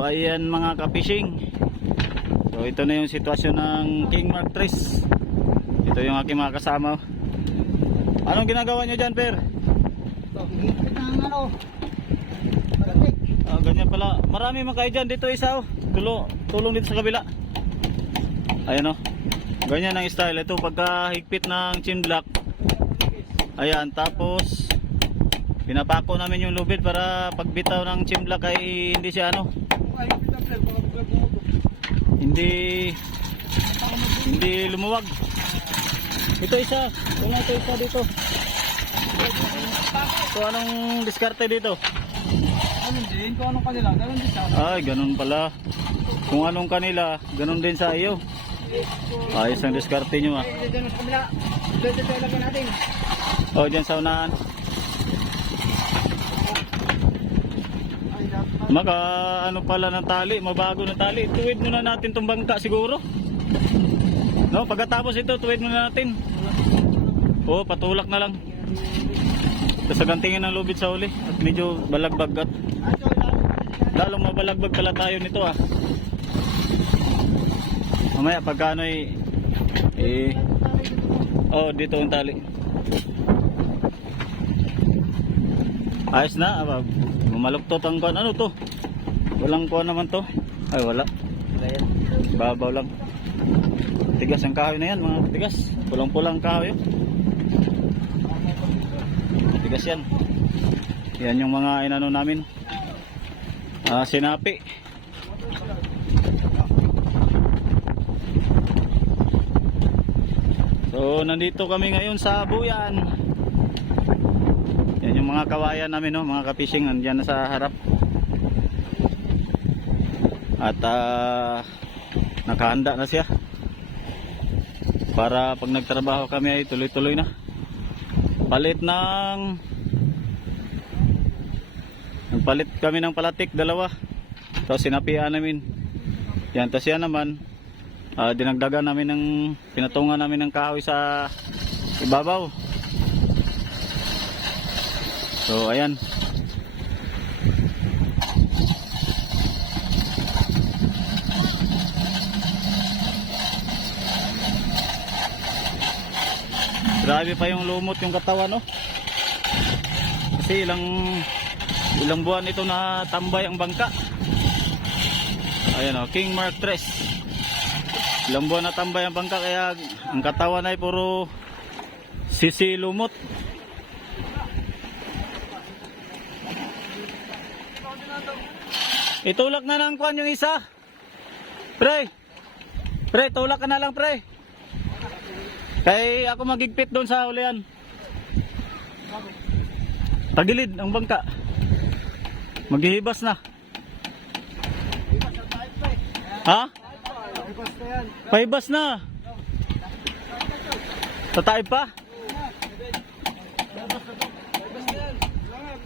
So ayan mga ka-fishing. So ito na yung sitwasyon ng King Mark 3. Ito yung aking mga kasama. Anong ginagawa nyo dyan, Per? Ganyan pala. Marami man kayo dyan. Dito isa oh. Tulong dito sa kabila. Ayan oh. Ganyan ang style. Ito pagka higpit ng chin block. Ayan. Tapos pinapako namin yung lubid para pagbitaw ng chin block ay hindi siya ano. Hindi lumuwag. Ito isa. Wala ito isa dito. So anong diskarte dito? Ganun din, kung anong kanila, ganun din sa akin. Ay, ganun pala. Kung anong kanila, ganun din sa iyo. Ayos ang diskarte nyo ah. Diyan sa kabila, dito ilagay natin. O, dyan sa unahan. Maka ano pala ng tali, mabago ng tali. Tuwid muna natin tong bangka siguro. No, pagkatapos ito, tuwid muna natin. O, patulak na lang. Tapos gantingin ng lubid sa uli. At medyo balagbag at lalong mabalagbag pala tayo nito ah. Mamaya pagkano oh, dito ang tali. Ayos na, maluktot ang kuwan. Ano to? Walang kuwan naman to. Ay wala. Babaw lang. Tigas ang kahoy na yan mga tigas. Pulang-pulang kahoy. Tigas yan. Yan yung mga inano namin. Sinapi. So nandito kami ngayon sa Buyan. Yan yung mga kawayan namin no, mga ka-fishing nandiyan na sa harap. At nakahanda na siya. Para pag nagtrabaho kami ay tuloy-tuloy na. Nagpalit kami ng palatik, dalawa. Tapos sinapian namin. Yan, tapos yan naman dinagdagan namin ng pinatungan namin ng kahoy sa ibabaw. So ayan. Grabe pa yung lumot yung katawan no. Kasi ilang buwan ito na tambay ang bangka. Ayan o, King Mark 3. Ilang buwan na tambay ang bangka kaya ang katawan ay puro sisilumot. Itulak na ng kwan yung isa. Pre, tulak ka na lang pre. Kaya ako magigpit doon sa ulian. Tagilid ang bangka. Maghihibas na. Ha? Paibas na. Tataib pa?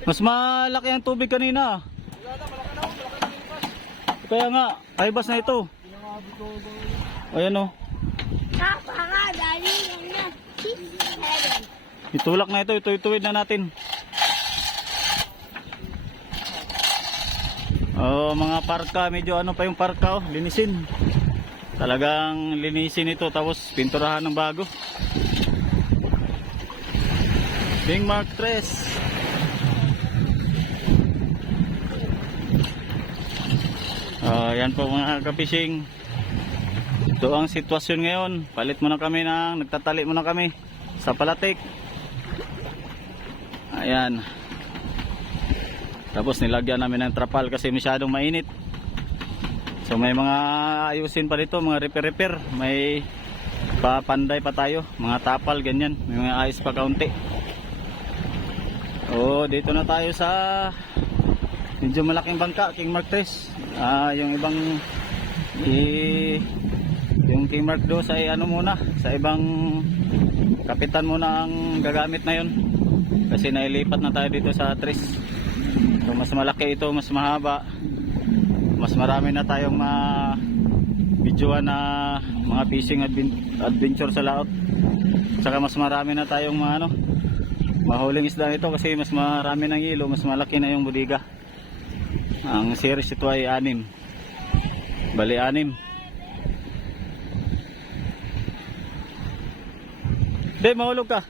Mas malaki ang tubig kanina. Kaya nga, paibas na ito. Ayan o. Itulak na ito, ituwid na natin. Oh, mga parka, medyo ano pa yung parka oh, linisin. Talagang linisin ito tapos pinturahan ng bago. King Mark 3. Yan po mga ka-fishing. Ito ang sitwasyon ngayon. Palit muna kami nagtatali muna kami sa palatik. Ayan. Tapos nilagyan namin ng trapal kasi masyadong mainit. So may mga ayusin pa dito, mga repair. May papanday pa tayo, mga tapal ganyan. May mga ayos pa kaunti. Oh, dito na tayo sa medyo malaking bangka, King Mark 3. Yung ibang yung King Mark 2 ay ano muna, sa ibang kapitan muna ang gagamit na yun. Kasi nailipat na tayo dito sa 3. So mas malaki ito, mas mahaba. Mas marami na tayong videoan na mga fishing adventure sa laot. Saka mas marami na tayong mahuling isda nito kasi mas marami ng ilo, mas malaki na yung budiga. Ang series ito ay 6. Bali 6. Di, mahulog ka.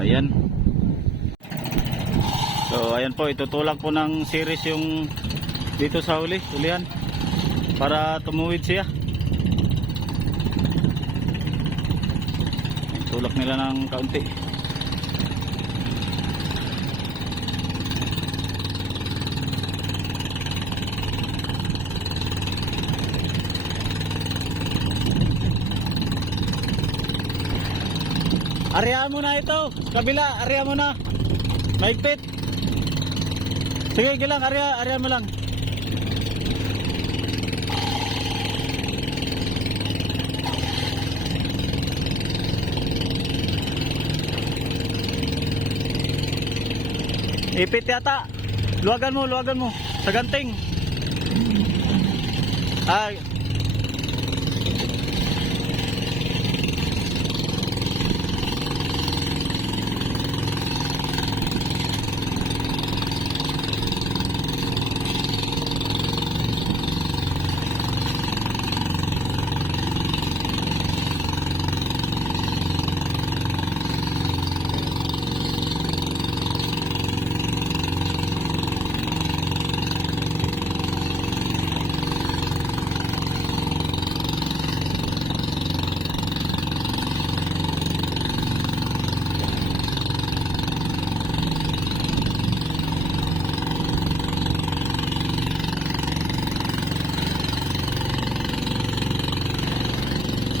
Ayan. So ayan po, itutulak po ng series yung dito sa ulihan para tumuwid siya. Tulak nila ng kaunti. Aryaan mo na ito. Kabila, aryaan mo na. Maigpit. Sige, gilang, aryaan mo lang. Ipit yata. Luwagan mo. Sa ganting. Ay.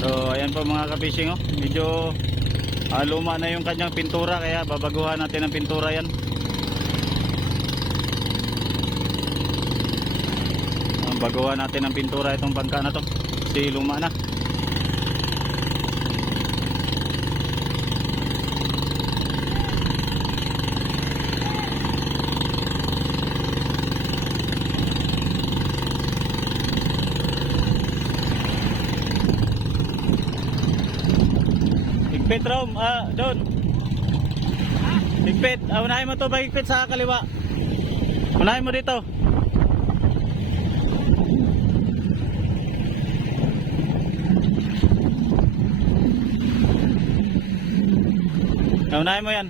So ayan po mga kabishing, oh. Medyo luma na yung kanyang pintura, kaya babaguhan natin ang pintura yan. Baguhan natin ang pintura itong bangka na to kasi luma na. Higpit Rom, doon. Higpit, unahin mo to ba higpit sa kaliwa. Unahin mo dito. Unahin mo yan.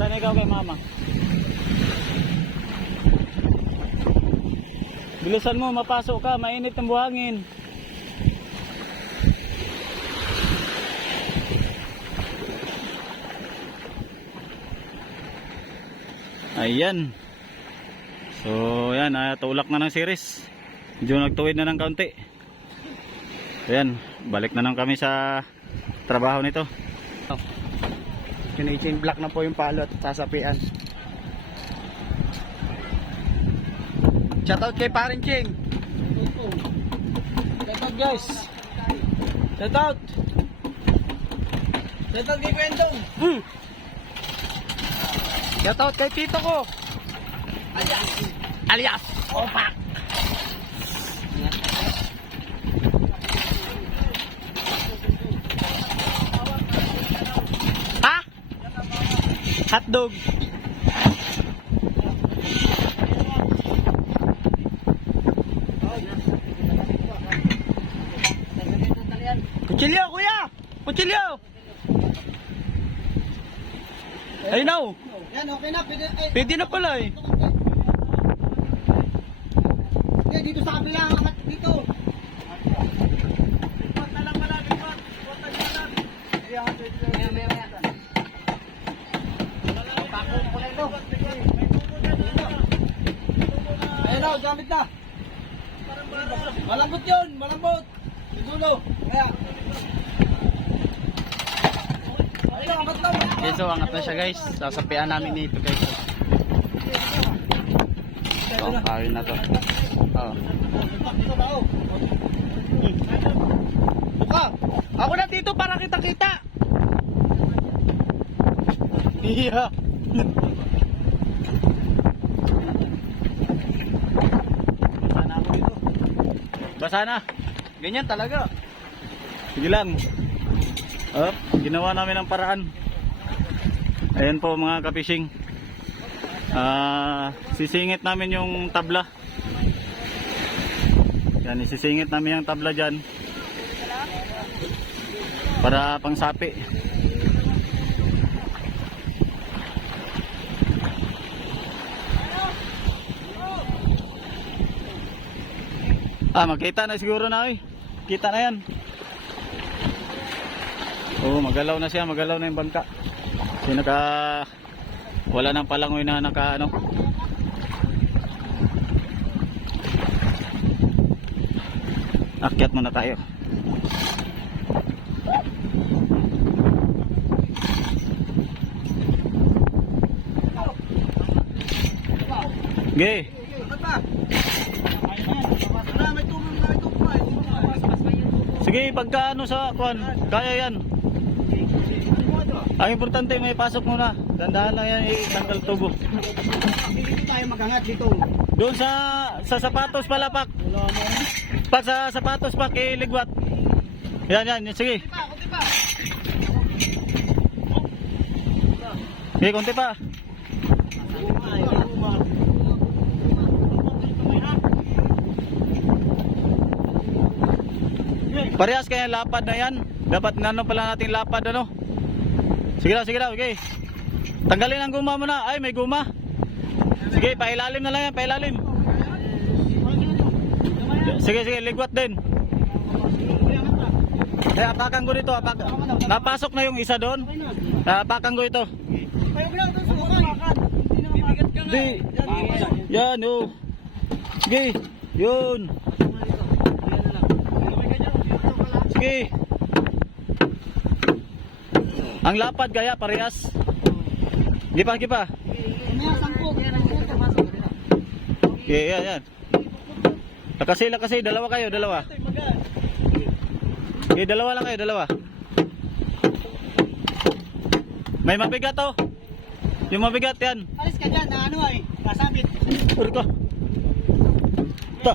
Saan ikaw kay mama? Bilisan mo, mapasok ka, mainit ang buhangin. Ayan. So yan, tulak na ng series. Medyo nagtuwid na ng kaunti. Ayan, balik na lang kami sa trabaho nito. Kinichain block na po yung palo at sasapian. Shoutout kay Parin Ching. Shoutout guys. Shoutout. Shoutout kay Kwentong. Shoutout kay tito ko. Alias Opak. Ha? Hotdog. Kutsilyo kuya. Kutsilyo. Ay no. Yan, okay na. Pwede na pala eh. Dito sa kabila. Dito. Bipot na lang pala. Bipot. Bipot na lang. Maya. Pakong ko na ito. Ayun o, gamit na. Malambot yun. Malambot. Igulo. Kaya. Okay, so angat na siya guys. Sasapian namin dito guys. So, kawin na to. Oh. Buka! Ako na dito para kita-kita! Iya. Sana ako dito. Basa na. Ganyan talaga. Sige lang. Oh, ginawa namin ang paraan. Ayan po mga ka-fishing. Sisingit namin yung tabla. Yan, isisingit namin yung tabla dyan. Para pangsapi. Magkita na siguro na eh. Kita na yan. Magalaw na siya, magalaw na yung bangka. Kasi wala nang palangoy na ano. Akyat muna tayo. Okay. Sige, pagka ano sa kuan, kaya yan. Ang importante may pasok muna. Dandahan lang yan, itanggal tubo. Dito tayo maghangat dito. Doon sa sapatos pala pak. Pak sa sapatos pak iligwat. Yan, sige. Kunti pa. Sige, konti pa. Parehas kaya lapad na yan. Dapat nano pala natin lapad ano. Sige daw, okay. Tanggalin ang guma muna. Ay, may guma. Sige, pailalim na lang yan, pailalim. Sige, ligwat din. Apakan ko dito, napasok na yung isa doon. Apakan ko ito. Di. Yan, oh. Sige, yun. Sige. Ang lapad kaya parehas. Gipa. Yan. Lakasi, dalawa kayo. Okay, dalawa lang kayo, dalawa. May mabigat oh. Yung mabigat yan. Alis ka dyan, na ano ay, nasabit. Puro ka. Ta.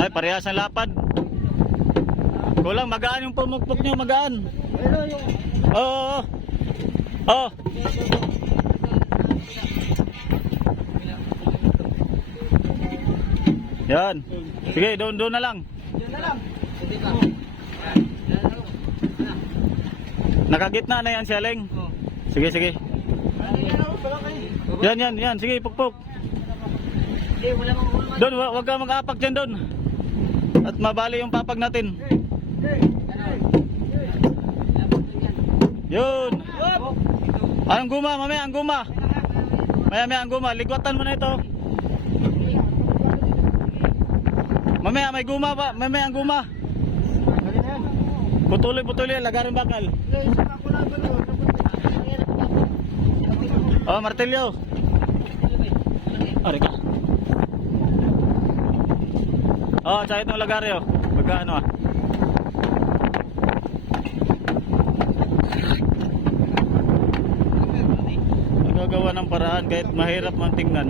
Ay, parehas ang lapad. Kulang, magaan yung pumukpok nyo, magaan. Oo. Yan. Sige, doon na lang. Nakagitna na yan, Seleng. Sige. Yan. Sige, pukpok. Doon, wag ka mag-apak dyan doon. At mabali yung papag natin. Yun. Anong guma? Mamaya ang guma. Maya ang guma. Ligwatan mo na ito. Mamaya may guma pa. Mamaya ang guma. Putuloy. Lagarin bakal. Oh, martilyo. Ari ka. Oh, tsaka itong lagaryo. Pagka ano ah. Nagagawa ng paraan kahit mahirap man tingnan.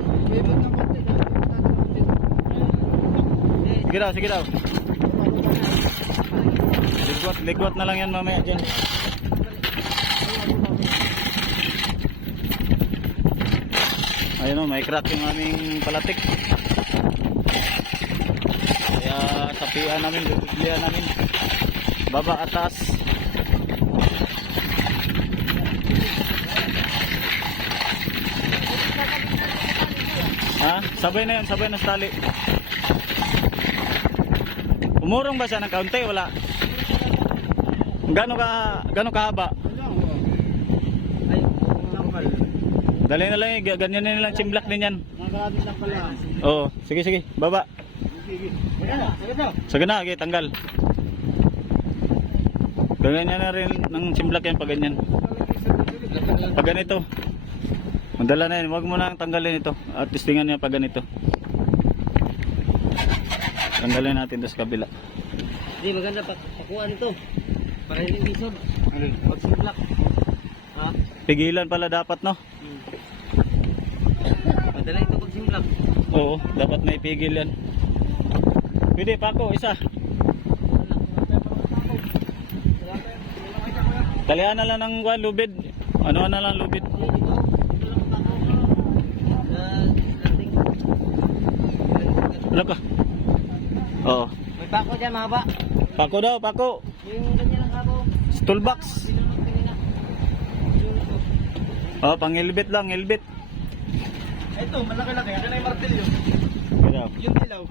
Sige daw. Ligwat na lang yan mamaya dyan. Ayun o, may crack yung aming palatik. Kaya sapian namin, bibilihan namin. Baba atas. Sabay na yan, sabay na sa tali. Umurong ba siya ng kaunti? Wala. Gano'ng kahaba? Dali na lang, ganyan na nilang chimblak din yan. Oo, sige, baba. Sige na, okay, tanggal. Ganyan na rin ng simblak yan pag ganyan. Pag ganito. Madala na yan, huwag mo na tanggalin ito. At testingan niya pag ganito. Tanggalin natin ito sa kabila. Hindi, maganda pakuha nito. Para hindi isod. Pag-simplak. Ha? Pigilan pala dapat, no? Madala ito pag-simplak. Oo, dapat may pigil yan. Pwede, Paco, isa. Talian na lang ng lubid. Ano na lang lubid. Ano ka? Oo. May pako dyan, mahaba. Paco daw, Paco. Yung ganyan lang ako. Toolbox. Oh, pang-ilbit lang, ilbit. Ito, malaki-laki. Ano na yung martilyo? Kaya. Yung dilaw.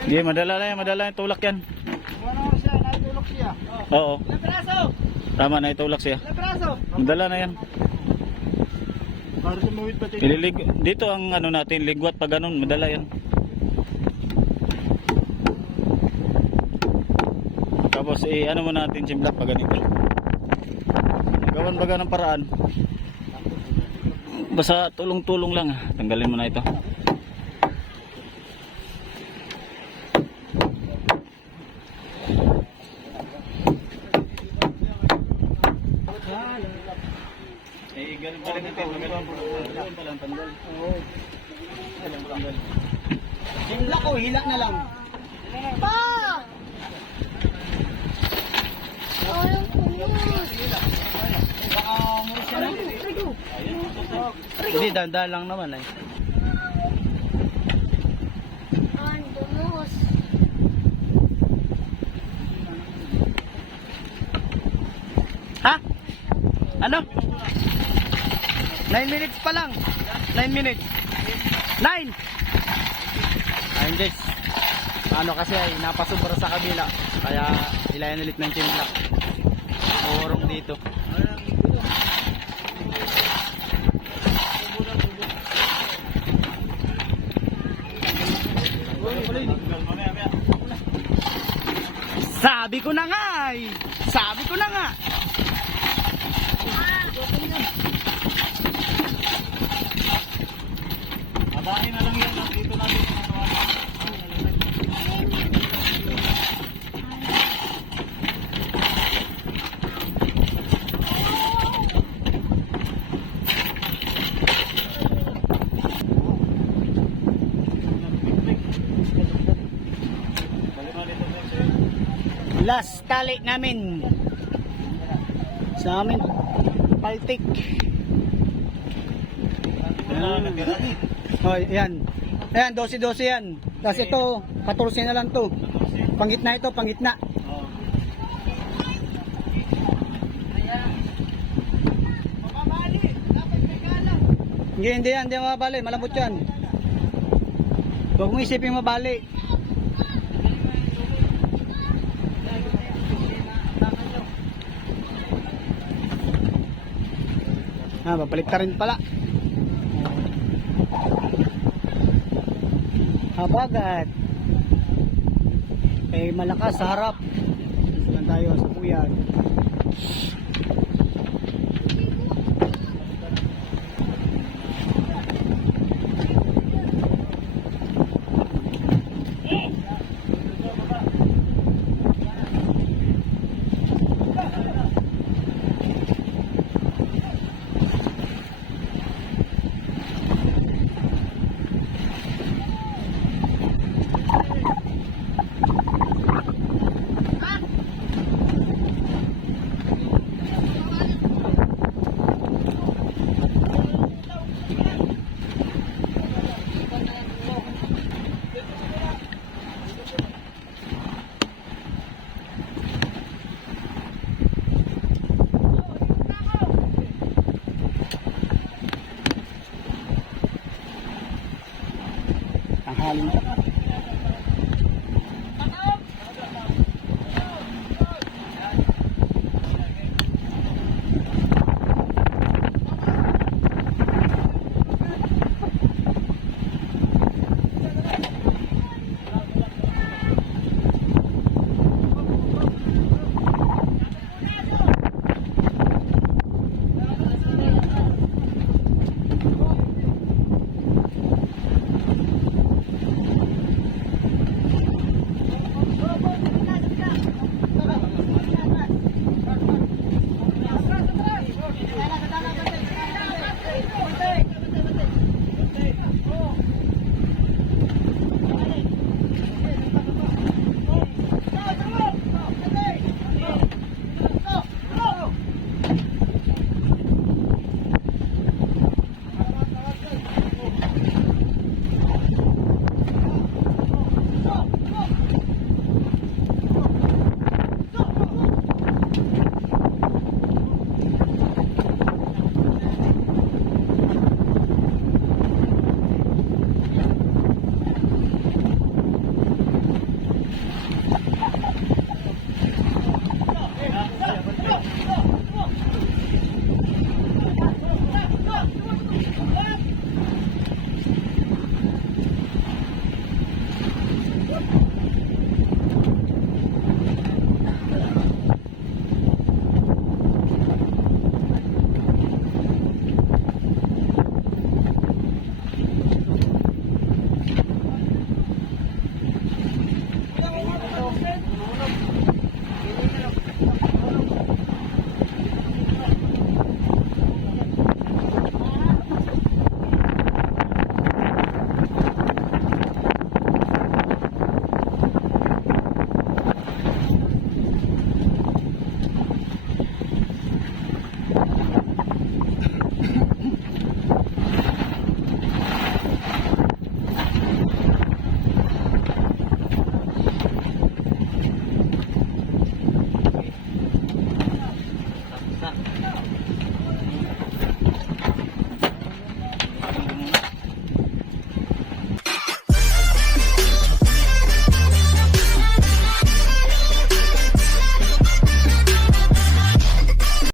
Hindi, madala yan, tulak yan. Ano siya? Natulok siya. Oo, Ilang piraso? tama na itulak siya. Ilang piraso? Madala na yan. Para sumuwit pa tayo. Dito ang ano natin, ligwat pag ganun, madala yan. Tapos ano mo natin simplak pag ganito. Gawan baga ng paraan. Basta tulong-tulong lang. Tanggalin mo na ito. Ganun pa rin ito. Ganun pa lang tanggal. Oo. Simplak o hila na lang. Pa! Oh, yung punos. Baka muro siya lang. Hindi, dandan lang naman eh. Ang punos. Ha? Ano? 9 minutes pa lang. 9 minutes. 9! Ayun guys. Ano kasi ay napasubra sa kabila. Kaya ilayan ulit ng simplak. Urong dito. Sabi ko na nga eh. Sabi ko na nga. Abahin na lang yan. Dito natin Last tali namin. Sa amin. Paltik. Oh, yan. Ayan, 12-12 yan. Tapos ito, 14 na lang to. Panggitna ito, panggitna. Hindi yan, hindi mabali. Malambot yan. Huwag mo isipin mabali. Papalit ka rin pala. Habagat. Malakas sa harap. Dito lang tayo sa puyan. Tanghalin.